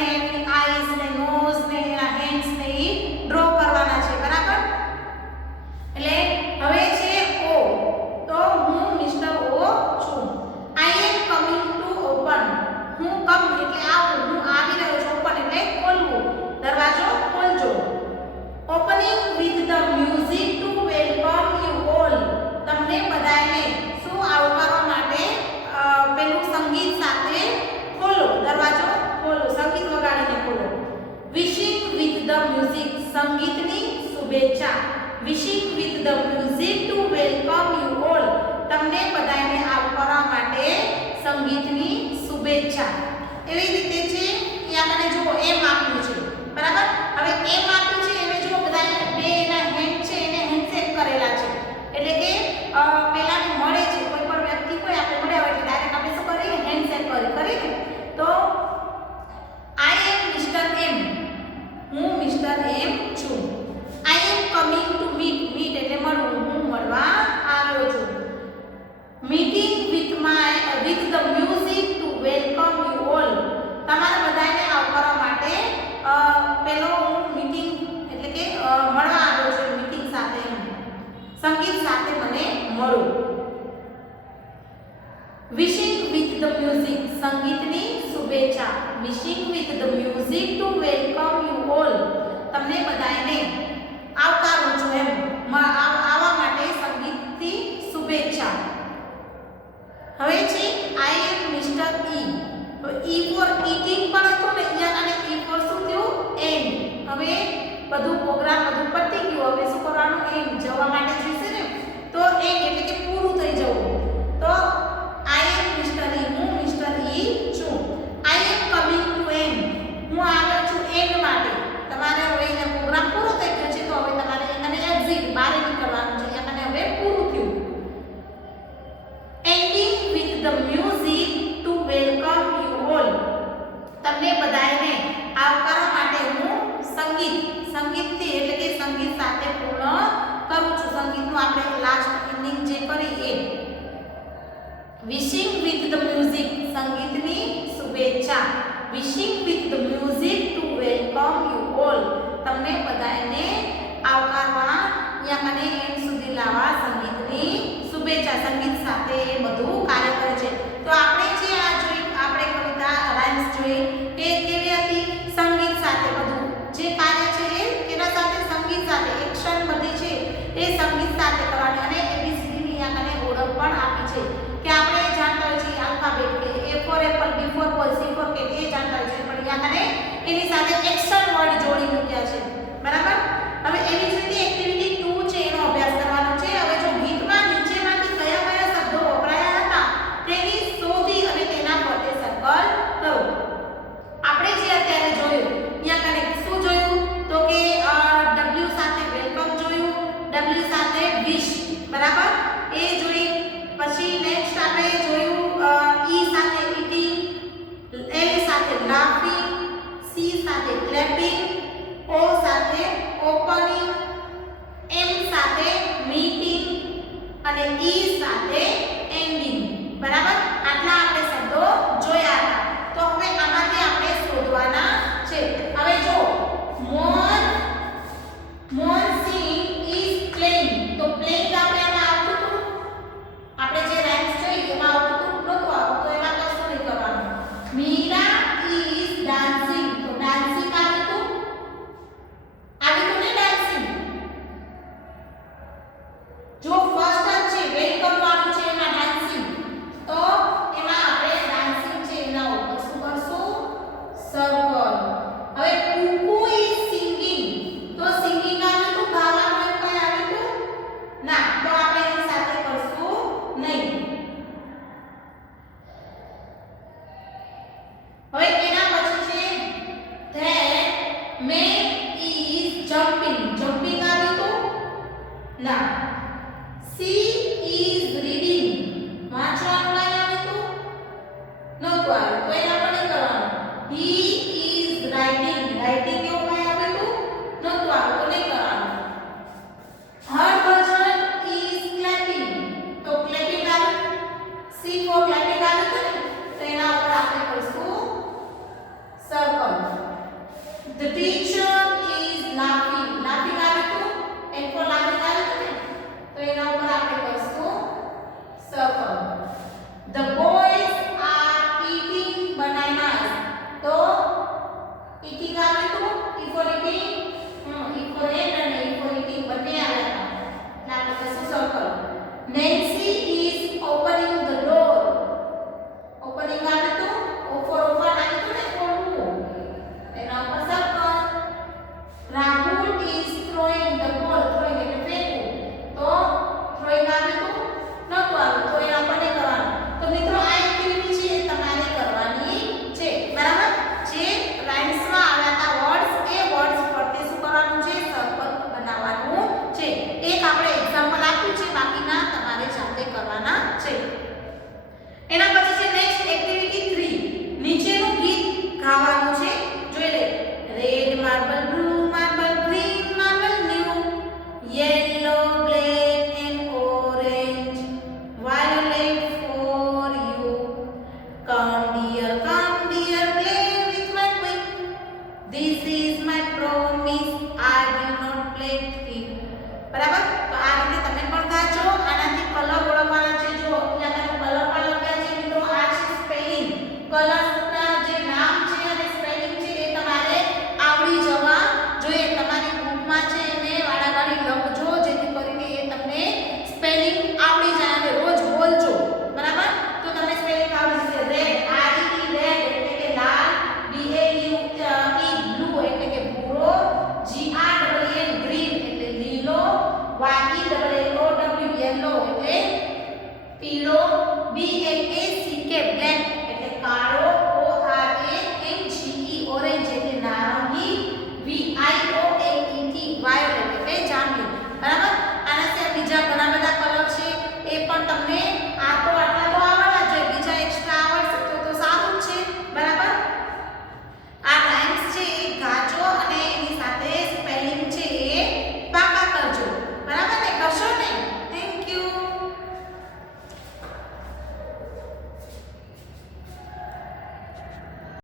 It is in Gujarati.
morning. ધ મ્યુઝિક સંગીતની શુભેચ્છાઓ વિશે With the music to welcome you all તમને બધાયને આવકારવા માટે સંગીતની શુભેચ્છાઓ એ રીતે છે કે આપણે જોએ विशिंग द म्यूजिक મરો wishing with the music સંગીતની શુભેચ્છા wishing with the music to welcome you all जो है આવકારું છું आवा माटे संगीत સંગીતથી शुभेच्छा હવે છે આઈ એમ મિસ્ટર ઈ તો ઈ ફોર ઈટિંગ પણ તો ને અહીંયા અને ઈ ફોર શું થયું એન્ડ હવે બધું પ્રોગ્રામ બધું પતી ગયું હવે શું કરવાનું એન્ડ જવા માટે જોઈશે એન્ડ એટલે કે પૂરું થઈ જવું તો આઈ એમ મિસ્ટર ઈ હું મિસ્ટર ઈ e છું I am coming to an હું આવ્યો છું એન્ડ માટે તમારે હવે અહીંયા પ્રોગ્રામ પૂરો થઈ ગયો છે તો હવે તમારે એને એક્ઝિટ બહાર નીકળવાનું છે મને હવે પૂરું થયું ending with the music to welcome you all તમને બધાને આવકારવા માટે હું સંગીત સંગીતથી એટલે કે સંગીત સાથે સંગીતનું આપણે લાસ્ટ ઇનિંગ જે કરી એ વિશિંગ વિથ ધ મ્યુઝિક સંગીતની શુભેચ્છા wishing with the music to welcome you all તમને બધાને આવકારવા અહીંયા મને એન્ડ સુધી લાવવા ¡Gracias! બરાબર એ જોઈ પછી નેક્સ્ટ આપણે જોયું ઈ e સાથે ઈટી એલ સાથે લાફિંગ સી સાથે ક્લેપિંગ ઓ સાથે ઓપનિંગ એમ સાથે મીટિંગ અને ઈ e C4 ગ્લાઇકેટ આવે છે ને તો એના ઉપર આપણે કરશું સર્કલ ધ ટીચર